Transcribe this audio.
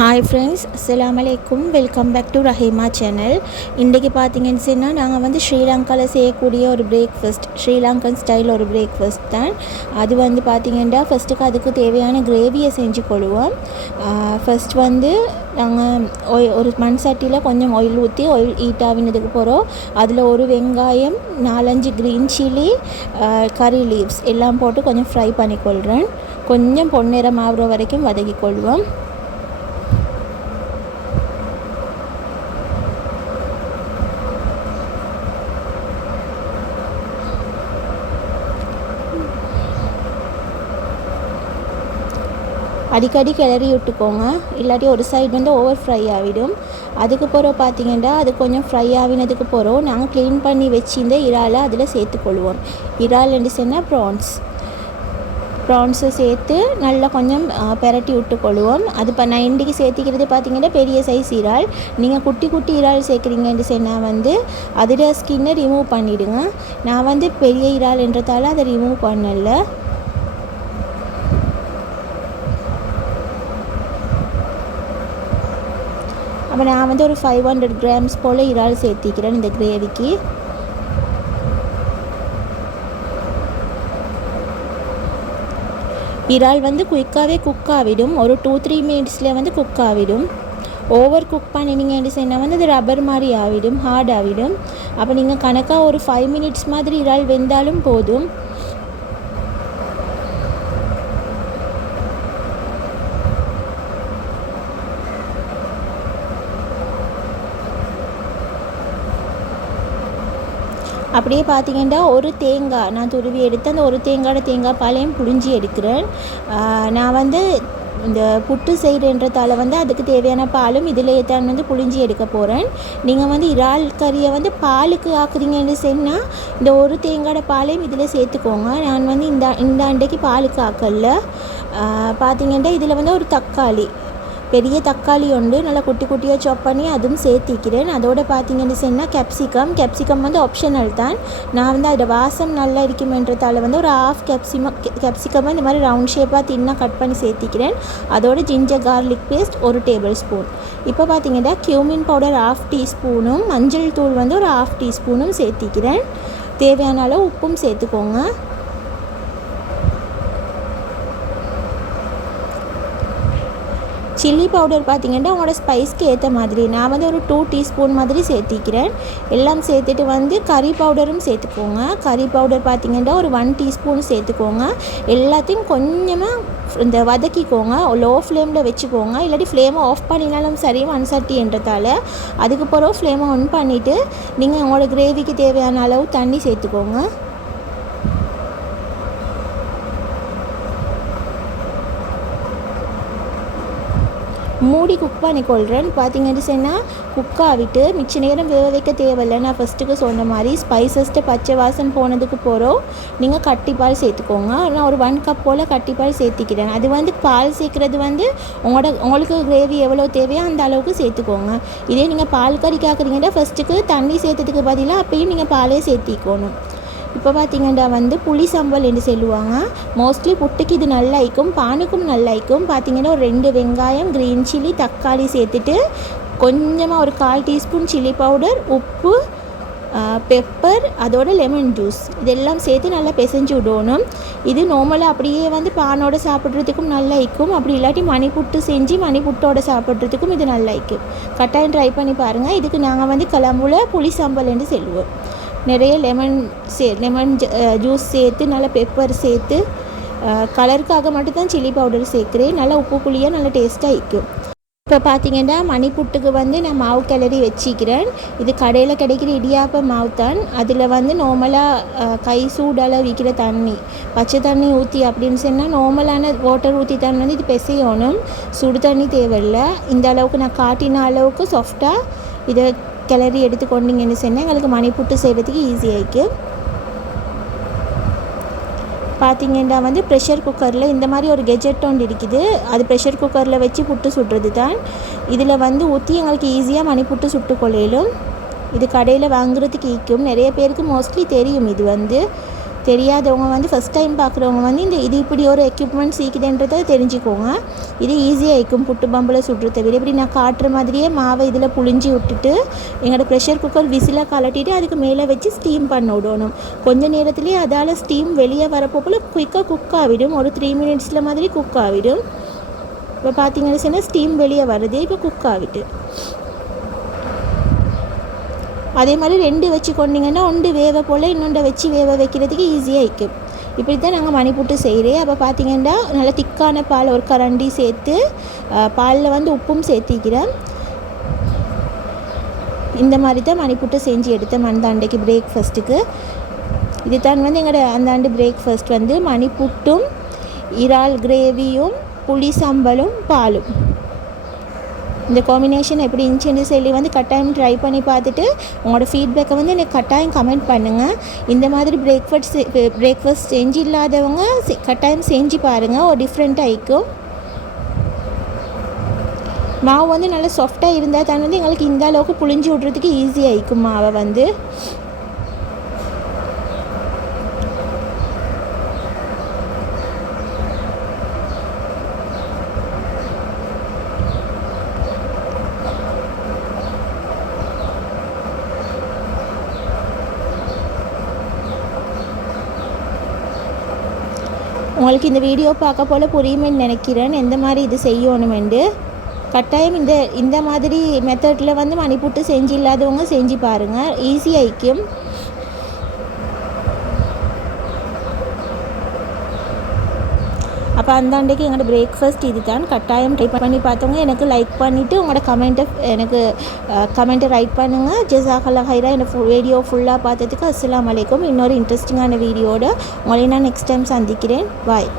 Hi friends, அஸ்ஸலாமு அலைக்கும். Welcome back to Rahima channel. இன்றைக்கி பார்த்தீங்கன்னு சொன்னால் நாங்கள் வந்து ஸ்ரீலங்காவில் செய்யக்கூடிய ஒரு பிரேக்ஃபாஸ்ட், ஸ்ரீலங்கன் ஸ்டைல் ஒரு பிரேக்ஃபாஸ்ட் தான். அது வந்து பார்த்திங்கன்னா ஃபஸ்ட்டுக்கு அதுக்கு தேவையான கிரேவியை செஞ்சு கொள்வோம். ஃபஸ்ட் வந்து நாங்கள் ஒரு மண் சட்டியில் கொஞ்சம் ஆயில் ஊற்றி ஆயில் ஹீட் ஆகினதுக்கு போகிறோம். அதில் ஒரு வெங்காயம், 4-5 க்ரீன் சில்லி, கறி லீவ்ஸ் எல்லாம் போட்டு கொஞ்சம் ஃப்ரை பண்ணிக்கொள்கிறேன். கொஞ்சம் பொன்னிறம் ஆகிற வரைக்கும் வதக்கிக்கொள்வோம். அடிக்கடி கிளறி விட்டுக்கோங்க, இல்லாட்டி ஒரு சைடு வந்து ஓவர் ஃப்ரை ஆகிடும். அதுக்கு போகிற பார்த்திங்கன்னா அது கொஞ்சம் ஃப்ரை ஆகினதுக்கு போகிறோம் நாங்கள் க்ளீன் பண்ணி வச்சிருந்த இறாலை அதில் சேர்த்துக்கொள்வோம். இறால் என்று சொன்னால் ப்ரான்ஸை சேர்த்து நல்லா கொஞ்சம் பெரட்டி விட்டுக்கொள்வோம். அது இப்போ நான் இன்றைக்கி சேர்த்திக்கிறது பார்த்திங்கன்னா பெரிய சைஸ் இறால். நீங்கள் குட்டி குட்டி இறால் சேர்க்குறீங்கன்னு சொன்னால் வந்து அதில் ஸ்கின்னை ரிமூவ் பண்ணிவிடுங்க. நான் வந்து பெரிய இறால் என்றதால் அதை ரிமூவ் பண்ணலை. அப்போ நான் வந்து ஒரு 500 கிராம்ஸ் போல் இறால் சேர்த்திக்கிறேன் இந்த கிரேவிக்கு. இறால் வந்து குயிக்காகவே குக் ஆகிடும். ஒரு 2-3 மினிட்ஸில் வந்து குக் ஆகிடும். ஓவர் குக் பண்ணினீங்கன்னு சொன்னால் வந்து அது ரப்பர் மாதிரி ஆகிடும், ஹார்ட் ஆகிடும். அப்போ நீங்கள் கணக்காக ஒரு 5 மினிட்ஸ் மாதிரி இறால் வெந்தாலும் போதும். அப்படியே பார்த்திங்கன்னா ஒரு தேங்காய் நான் துருவி எடுத்து அந்த ஒரு தேங்காய் பாலையும் புழிஞ்சி எடுக்கிறேன். நான் வந்து இந்த புட்டு செய்கிறன்றதால வந்து அதுக்கு தேவையான பாலும் இதில் தான் வந்து புழிஞ்சி எடுக்க போகிறேன். நீங்கள் வந்து இறால் கறியை வந்து பாலுக்கு ஆக்குறீங்கன்னு சொன்னால் இந்த ஒரு தேங்காய் பாலையும் இதில் சேர்த்துக்கோங்க. நான் வந்து இந்த அண்டைக்கு பாலுக்கு ஆக்கல. பார்த்திங்கன்னா இதில் வந்து ஒரு தக்காளி, பெரிய தக்காளி உண்டு, நல்லா குட்டி குட்டியாக சாப் பண்ணி அதுவும் சேர்த்திக்கிறேன். அதோடு பார்த்திங்கன்னு சொன்னால் கேப்சிகம் வந்து ஆப்ஷனல் தான். நான் வந்து அதோட வாசம் நல்லா இருக்குமென்றதால வந்து ஒரு ஹாஃப் கேப்சிகம் இந்த மாதிரி ரவுண்ட் ஷேப்பாக தின்னாக கட் பண்ணி சேர்த்திக்கிறேன். அதோட ginger garlic paste 1 tablespoon. இப்போ பார்த்திங்கன்னா கியூமின் பவுடர் 1/2 டீஸ்பூனும், மஞ்சள் தூள் வந்து ஒரு 1/2 டீஸ்பூனும் சேர்த்திக்கிறேன். தேவையான அளவு உப்பும் சேர்த்துக்கோங்க. சில்லி பவுடர் பார்த்திங்கன்னா உங்களோட ஸ்பைஸ்க்கு ஏற்ற மாதிரி நான் வந்து ஒரு 2 டீஸ்பூன் மாதிரி சேர்த்திக்கிறேன். எல்லாம் சேர்த்துட்டு வந்து கறி பவுடரும் சேர்த்துக்கோங்க. கறி பவுடர் பார்த்திங்கன்னா ஒரு 1 டீஸ்பூன் சேர்த்துக்கோங்க. எல்லாத்தையும் கொஞ்சமாக இந்த வதக்கிக்கோங்க. லோ ஃப்ளேமில் வச்சுக்கோங்க, இல்லாட்டி ஃப்ளேமை ஆஃப் பண்ணினாலும் சரி என்றதால். அதுக்கு பிறகு ஃப்ளேமை ஆன் பண்ணிவிட்டு நீங்கள் உங்களோட கிரேவிக்கு தேவையான அளவு தண்ணி சேர்த்துக்கோங்க. மூடி குக் பண்ணிக்கொள்கிறேன். பார்த்திங்கன்னு சொன்னால் குக்காக விட்டு மிச்ச நேரம் வேக வைக்க தேவையில்லை. நான் ஃபஸ்ட்டுக்கு சொன்ன மாதிரி ஸ்பைசஸ்ட்டு பச்சை வாசம் போனதுக்கு போகிறோம் நீங்கள் கட்டிப்பால் சேர்த்துக்கோங்க. நான் ஒரு 1 கப் போல் கட்டிப்பால் சேர்த்திக்கிறேன். அது வந்து பால் சேர்க்குறது வந்து உங்களுக்கு கிரேவி எவ்வளோ தேவையோ அந்த அளவுக்கு சேர்த்துக்கோங்க. இதே நீங்கள் பால் கறி காக்குறீங்கன்னா ஃபஸ்ட்டுக்கு தண்ணி சேர்த்ததுக்கு பதிலாக அப்பயும் நீங்கள் பாலே சேர்த்திக்கணும். இப்போ பார்த்திங்கன்னா வந்து புளி சம்பல் என்று சொல்லுவாங்க. மோஸ்ட்லி புட்டுக்கு இது நல்லா இருக்கும், பானுக்கும் நல்லா இருக்கும். பார்த்திங்கன்னா ஒரு 2 வெங்காயம், க்ரீன் சில்லி, தக்காளி சேர்த்துட்டு கொஞ்சமாக ஒரு 1/4 டீஸ்பூன் சில்லி பவுடர், உப்பு, பெப்பர், அதோட லெமன் ஜூஸ் இதெல்லாம் சேர்த்து நல்லா பிசைஞ்சு விடணும். இது நார்மலாக அப்படியே வந்து பானோட சாப்பிட்றதுக்கும் நல்லா இருக்கும். அப்படி இல்லாட்டி மணிப்புட்டு செஞ்சு மணிப்புட்டோட சாப்பிட்றதுக்கும் இது நல்லா இருக்கும். கட்டாயம் ட்ரை பண்ணி பாருங்கள். இதுக்கு நாங்கள் வந்து கிளம்புல புளி சம்பல் என்று சொல்லுவோம். நிறைய லெமன் ஜூஸ் சேர்த்து நல்லா பெப்பர் சேர்த்து கலருக்காக மட்டும்தான் சில்லி பவுடர் சேர்க்குறேன். நல்லா உப்பு புளியாக நல்லா டேஸ்ட்டாக இருக்கும். இப்போ பார்த்திங்கன்னா மணிப்புட்டுக்கு வந்து நான் மாவு கிளறி வச்சிக்கிறேன். இது கடையில் கிடைக்கிற இடியாப்ப மாவு தான். அதில் வந்து நார்மலாக கை சூடால் விற்கிற தண்ணி, பச்சை தண்ணி ஊற்றி அப்படின்னு சொன்னால் நார்மலான வாட்டர் ஊற்றி தான் வந்து இது பிசையணும். சுடு தண்ணி தேவையில்லை. இந்த அளவுக்கு நான் காட்டின அளவுக்கு சாஃப்டாக இதை கிளறி எடுத்துக்கொண்டிங்கன்னு சொன்னால் எங்களுக்கு மணிப்புட்டு செய்கிறதுக்கு ஈஸியாகிருக்கு. பார்த்திங்கன்னா வந்து ப்ரெஷர் குக்கரில் இந்த மாதிரி ஒரு கெஜெட் ஒன்று இருக்குது. அது ப்ரெஷர் குக்கரில் வச்சு புட்டு சுடுறது தான். இதில் வந்து ஊற்றி எங்களுக்கு ஈஸியாக மணிப்புட்டு சுட்டு கொள்ளையிலும். இது கடையில் வாங்குறதுக்கு ஈக்கும். நிறைய பேருக்கு மோஸ்ட்லி தெரியும் இது வந்து. தெரியாதவங்க வந்து ஃபஸ்ட் டைம் பார்க்குறவங்க வந்து இது இப்படி ஒரு எக்யூப்மெண்ட் சீக்குதுன்றதை தெரிஞ்சுக்கோங்க. இது ஈஸியாக இருக்கும் புட்டு பம்பில் சுடுறத விட. இப்படி நான் காட்டுற மாதிரியே மாவை இதில் புழிஞ்சி விட்டுட்டு எங்களோட ப்ரெஷர் குக்கர் விசிலை கலட்டிட்டு அதுக்கு மேலே வச்சு ஸ்டீம் பண்ண விடணும். கொஞ்சம் நேரத்துலேயே அதால் ஸ்டீம் வெளியே வரப்போக்குள்ள குயிக்காக குக் ஆகிடும். ஒரு 3 மினிட்ஸில் மாதிரி குக் ஆகிடும். இப்போ பார்த்தீங்கன்னு சொன்னால் ஸ்டீம் வெளியே வருது. இப்போ குக் ஆகிட்டு அதே மாதிரி 2 வச்சு கொண்டிங்கன்னா ஒன்று வேவை போல் இன்னொன்றை வச்சு வேவை வைக்கிறதுக்கு ஈஸியாக இருக்கும். இப்படி தான் நாங்கள் மணிப்புட்டு செய்கிறேன். அப்போ பார்த்தீங்கன்னா நல்லா திக்கான பால் ஒரு கரண்டி சேர்த்து பாலில் வந்து உப்பும் சேர்த்திக்கிறேன். இந்த மாதிரி தான் மணிப்புட்டு செஞ்சு எடுத்தேன் அந்த அன்றைக்கு பிரேக்ஃபாஸ்ட்டுக்கு. இது தான் வந்து எங்களோட அந்த ஆண்டு பிரேக்ஃபாஸ்ட் வந்து மணிப்புட்டும் இறால் கிரேவியும் புளி சம்பலும் பாலும். இந்த காம்பினேஷன் எப்படி இருந்துச்சுன்னு சொல்லி வந்து கட்டாயம் ட்ரை பண்ணி பார்த்துட்டு உங்களோட ஃபீட்பேக்கை வந்து எனக்கு கட்டாயம் கமெண்ட் பண்ணுங்கள். இந்த மாதிரி பிரேக்ஃபாஸ்ட் செஞ்சு இல்லாதவங்க கட்டாயம் செஞ்சு பாருங்கள். ஒரு டிஃப்ரெண்ட்டாக இருக்கும். மாவு வந்து நல்லா சாஃப்டாக இருந்தால் தான் வந்து எங்களுக்கு இந்த அளவுக்கு புழிஞ்சு விட்றதுக்கு ஈஸியாக இருக்கும் மாவை வந்து. உங்களுக்கு இந்த வீடியோ பார்க்க போல் புரியுமென்னு நினைக்கிறேன் எந்த மாதிரி இது செய்யணுமெண்டு. கட்டாயம் இந்த மாதிரி மெத்தடில் வந்து மணிப்புட்டு செஞ்சு இல்லாதவங்க செஞ்சு பாருங்கள். ஈஸியாக இருக்கும். அப்போ அந்த அன்றைக்கு எங்களோட பிரேக்ஃபாஸ்ட் இது தான். கட்டாயம் ட்ரை பண்ணி பார்த்தவங்க எனக்கு லைக் பண்ணிவிட்டு உங்களோட கமெண்ட்டை ரைட் பண்ணுங்கள். ஜஸாக்கல்லாஹ் ஹைரா. எனக்கு வீடியோ ஃபுல்லாக பார்த்ததுக்கு அஸ்ஸலாமு அலைக்கும். இன்னொரு இன்ட்ரெஸ்டிங்கான வீடியோட உங்களை நான் நெக்ஸ்ட் டைம் சந்திக்கிறேன். பாய்.